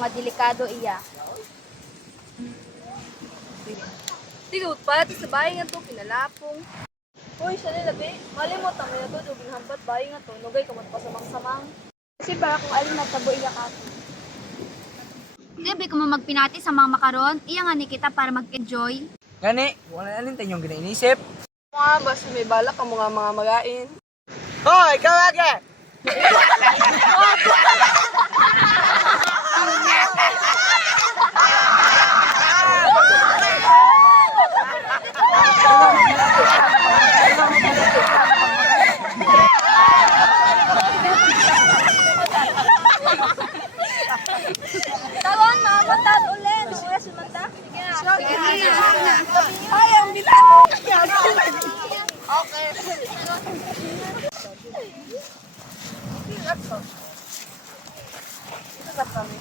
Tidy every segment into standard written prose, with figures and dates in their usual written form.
nga delikado iya. Tigot pa, sa bahay nga to, kinalapong. Hoy, siya nila, be. Malimot ang mga to, dugin hambat bahay nga to, nugay ka magpasamang-samang. Kasi para kung alin natabo iya ka. Gabi ko mo magpinati sa mga makaron, iya nga ni kita para mag-enjoy. Gani, wala na rin tayong ginainisip. Mga basta may balak ang mga magain. Hoy, ikaw lagi! Tawon, mamatad ulit. Oras sumanta. Sige na. Ay, ang bilan. Okay. Ito kami.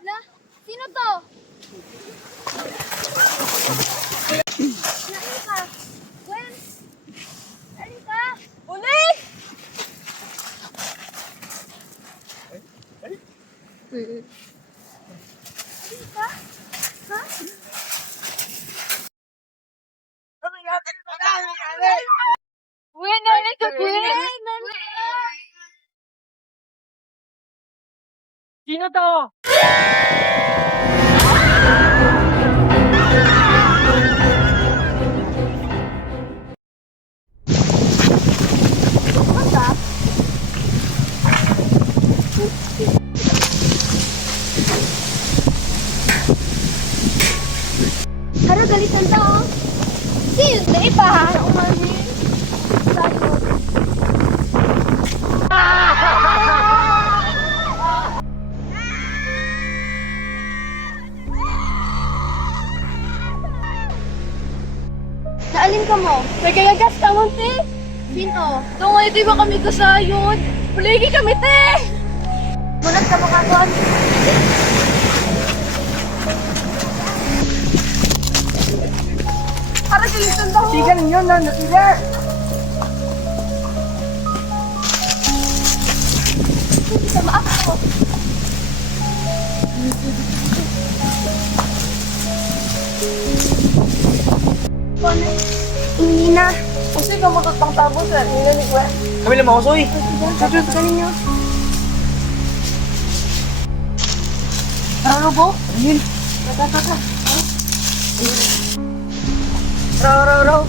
La, sino to? Naalin ka? Gwen? Naalin ka? Uli! Naalin ka? Ha? Gwen, nalin ka, Gwen! Sino to? Haro, galitan ta oh. Sil, naipahan ang mali. Sayo. Naalin ka mo? Nagagagas ka mo, te! Sino? Doon nga, di ba kami kasayod? Puligi kami, te! Munag ka makakon? Para galitan daw! Tiga ninyo na, natiga! Sa maak ko. Ina. Kasi ka matutang tabo, sir. Nila ni Gwen. Kami lang makusoy! Sabi ka ninyo. Tara, Robo! Ayun! Tata. Raw!